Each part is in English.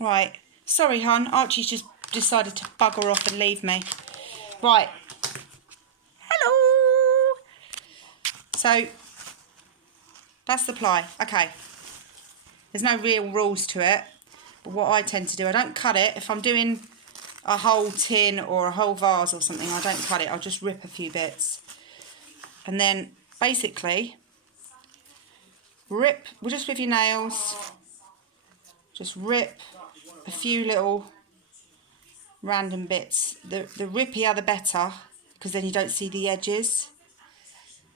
Right, sorry hun, Archie's just decided to bugger off and leave me. Right, hello. So that's the ply. Okay, there's no real rules to it, but what I tend to do, I don't cut it. If I'm doing a whole tin or a whole vase or something, I don't cut it. I'll just rip a few bits, and then basically rip, well, just with your nails, just rip a few little random bits. The rippier the better, because then you don't see the edges.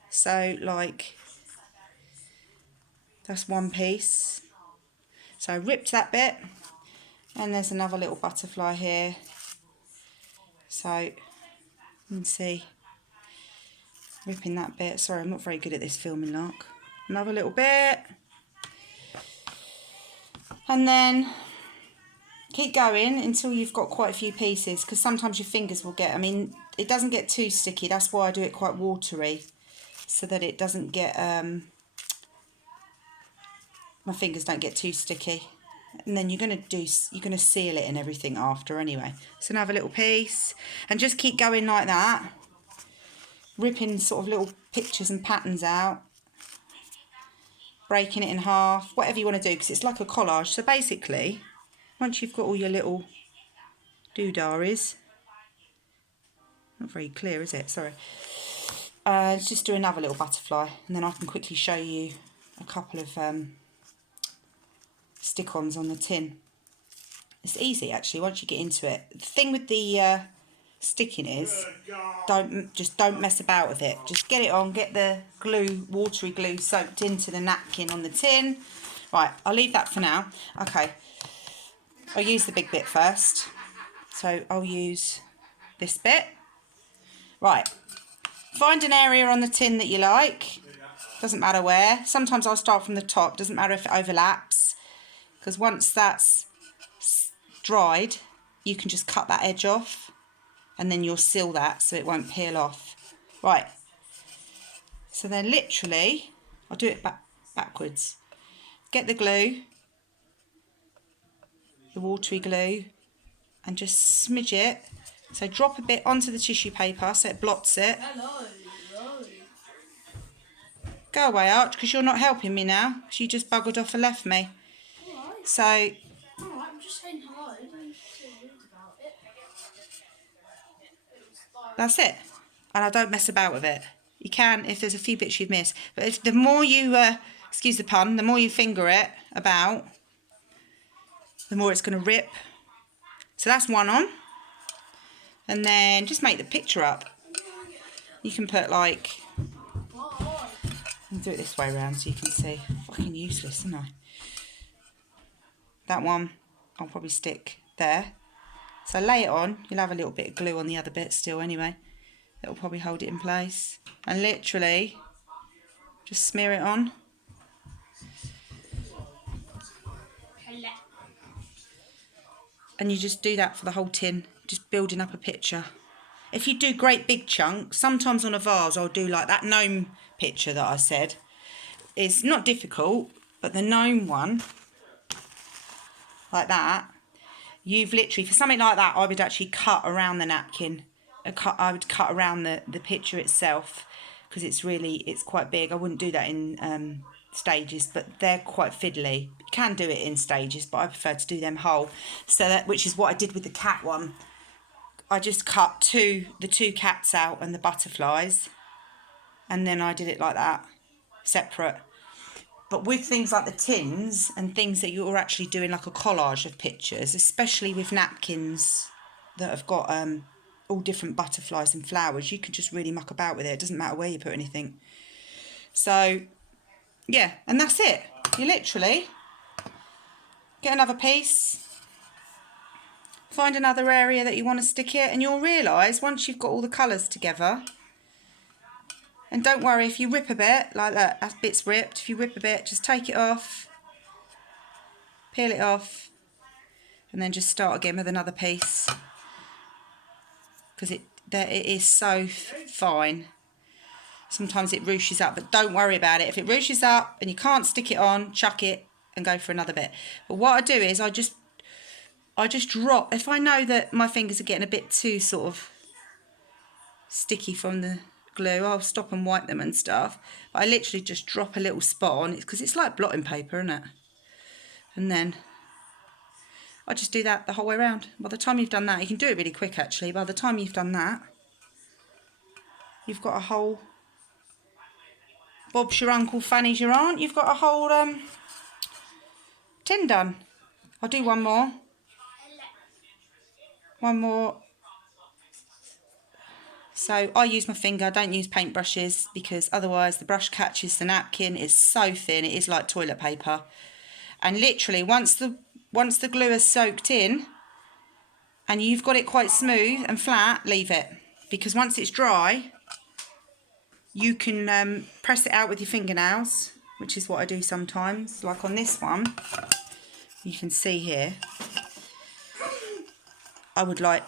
So like, that's one piece. So I ripped that bit, and there's another little butterfly here. So you can see, ripping that bit. Sorry, I'm not very good at this filming look. Another little bit. And then keep going until you've got quite a few pieces, because sometimes your fingers will get, I mean, it doesn't get too sticky. That's why I do it quite watery, so that it doesn't get, my fingers don't get too sticky. And then you're going to seal it and everything after anyway. So another little piece, and just keep going like that, ripping sort of little pictures and patterns out, breaking it in half, whatever you want to do, because it's like a collage. So basically, once you've got all your little doodaries, not very clear, is it? Sorry. Let's just do another little butterfly, and then I can quickly show you a couple of stick-ons on the tin. It's easy actually once you get into it. The thing with the sticking is, don't mess about with it. Just get it on, get the glue, watery glue, soaked into the napkin on the tin. Right, I'll leave that for now. Okay, I'll use the big bit first. So I'll use this bit. Right, find an area on the tin that you like. Doesn't matter where. Sometimes I'll start from the top. Doesn't matter if it overlaps, because once that's dried, you can just cut that edge off, and then you'll seal that so it won't peel off. Right, so then literally, I'll do it backwards. Get the glue, the watery glue, and just smidge it. So drop a bit onto the tissue paper so it blots it. Go away, Arch, because you're not helping me now, because you just buggered off and left me. Alright. So, Alright, I'm just saying hello. Don't say rude about it. that's it. And I don't mess about with it. You can if there's a few bits you've missed. But if the more you, excuse the pun, the more you finger it about, the more it's going to rip. So that's one on. And then just make the picture up. You can put like, I'll do it this way around so you can see. Fucking useless, isn't I? That one I'll probably stick there. So lay it on. You'll have a little bit of glue on the other bit still anyway. It'll probably hold it in place. And literally just smear it on. And you just do that for the whole tin, just building up a picture. If you do great big chunks, sometimes on a vase I'll do like that gnome picture that I said. It's not difficult, but the gnome one, like that, you've literally, for something like that, I would actually cut around the napkin. I would cut around the picture itself, because it's quite big. I wouldn't do that in stages, but they're quite fiddly. You can do it in stages, but I prefer to do them whole. So that, which is what I did with the cat one. I just cut the two cats out and the butterflies, and then I did it like that, separate. But with things like the tins and things that you're actually doing like a collage of pictures, especially with napkins that have got all different butterflies and flowers, you can just really muck about with it. It doesn't matter where you put anything. So, yeah, and that's it. You literally get another piece, find another area that you want to stick it, and you'll realise once you've got all the colours together, and don't worry if you rip a bit, like that bit's ripped, if you rip a bit, just take it off, peel it off, and then just start again with another piece, because it is so fine. Sometimes it ruches up, but don't worry about it. If it ruches up and you can't stick it on, chuck it and go for another bit. But what I do is I just I just drop, if I know that my fingers are getting a bit too sort of sticky from the glue, I'll stop and wipe them and stuff. But I literally just drop a little spot on it because it's like blotting paper, isn't it? And then I just do that the whole way around. By the time you've done that, you can do it really quick actually. By the time you've done that, you've got a whole, Bob's your uncle, Fanny's your aunt, you've got a whole tin done. I'll do one more. One more. So I use my finger, I don't use paintbrushes because otherwise the brush catches the napkin. It's so thin, it is like toilet paper. And literally once the glue is soaked in and you've got it quite smooth and flat, leave it. Because once it's dry, you can press it out with your fingernails, which is what I do sometimes. Like on this one, you can see here, I would like,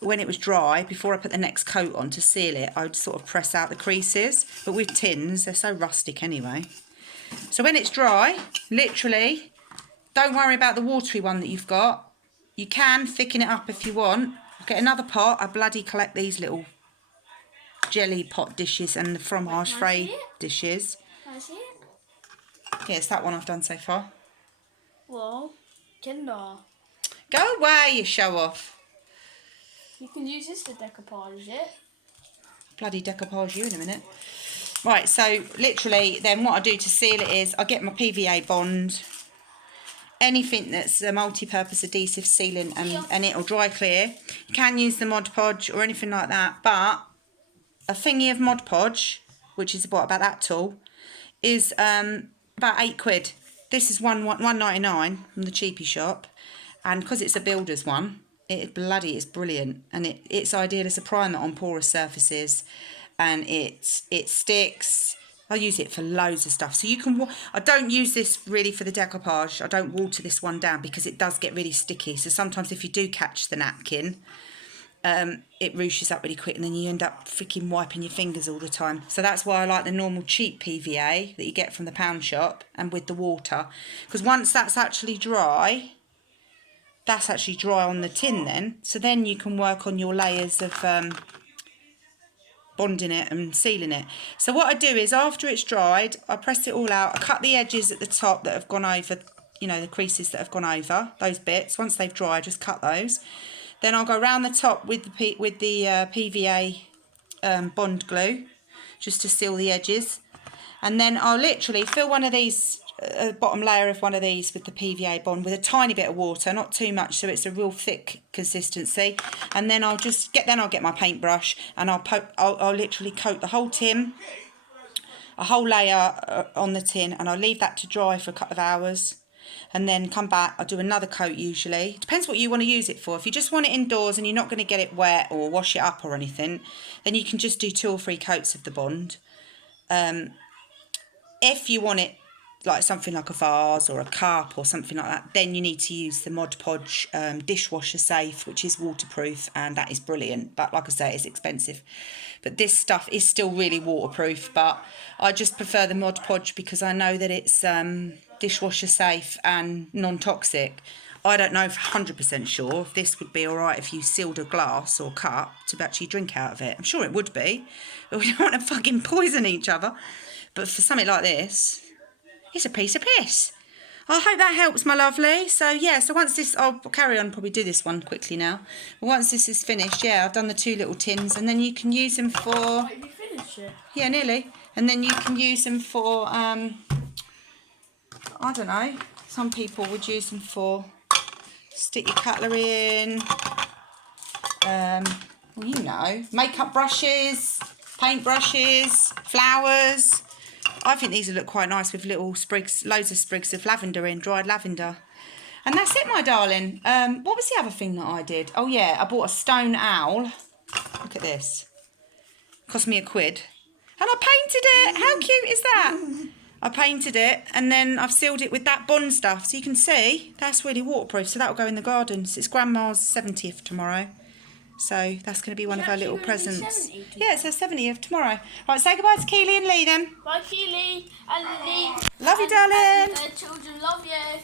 when it was dry, before I put the next coat on to seal it, I would sort of press out the creases. But with tins, they're so rustic anyway. So when it's dry, literally, don't worry about the watery one that you've got. You can thicken it up if you want. Get another pot. I bloody collect these little jelly pot dishes and the fromage frais dishes. Can I see it? Yeah, it's that one I've done so far. Well, Kinder. Go away, you show off. You can use this to decoupage it. Bloody decoupage you in a minute. Right, so literally then what I do to seal it is I get my PVA bond, anything that's a multi-purpose adhesive sealant and it'll dry clear. You can use the Mod Podge or anything like that, but a thingy of Mod Podge, which is about that tall, is about £8. This is £1.99 from the cheapy shop, and because it's a builder's one, it bloody is brilliant, and it's ideal as a primer on porous surfaces, and it sticks. I use it for loads of stuff. So you can, I don't use this really for the decoupage. I don't water this one down because it does get really sticky. So sometimes if you do catch the napkin, it ruches up really quick and then you end up freaking wiping your fingers all the time. So that's why I like the normal cheap PVA that you get from the pound shop and with the water. Because once that's actually dry on the tin then. So then you can work on your layers of bonding it and sealing it. So what I do is after it's dried, I press it all out. I cut the edges at the top that have gone over, you know, the creases that have gone over, those bits. Once they've dried, just cut those. Then I'll go around the top with the PVA bond glue, just to seal the edges. And then I'll literally fill one of these, bottom layer of one of these with the PVA bond with a tiny bit of water, not too much, so it's a real thick consistency. And then I'll get my paintbrush and I'll literally coat the whole tin, a whole layer on the tin, and I'll leave that to dry for a couple of hours. And then come back, I'll do another coat usually. It depends what you want to use it for. If you just want it indoors and you're not going to get it wet or wash it up or anything, then you can just do 2 or 3 coats of the bond. If you want it like something like a vase or a cup or something like that, then you need to use the Mod Podge dishwasher safe, which is waterproof, and that is brilliant. But like I say, it's expensive. But this stuff is still really waterproof, but I just prefer the Mod Podge because I know that it's dishwasher safe and non-toxic. I don't know for 100% sure if this would be all right if you sealed a glass or cup to actually drink out of it. I'm sure it would be, but we don't want to fucking poison each other. But for something like this, it's a piece of piss. I hope that helps, my lovely. So yeah, so once this, I'll carry on, probably do this one quickly now. But once this is finished, yeah, I've done the 2 little tins, and then you can use them for... Wait, you finished it? Yeah, nearly. And then you can use them for, I don't know, some people would use them for stick your cutlery in, well, you know, makeup brushes, paint brushes, flowers. I think these would look quite nice with little sprigs, loads of sprigs of lavender in, dried lavender. And that's it, my darling. What was the other thing that I did? Oh, yeah, I bought a stone owl. Look at this. Cost me £1. And I painted it. How cute is that? I painted it, and then I've sealed it with that bond stuff. So you can see, that's really waterproof. So that'll go in the garden. So it's Grandma's 70th tomorrow. So that's going to be one of our little presents. Yeah, it's her 70th tomorrow. Right, say goodbye to Keeley and Lee then. Bye, Keeley and Lee. Love you, darling. And children love you.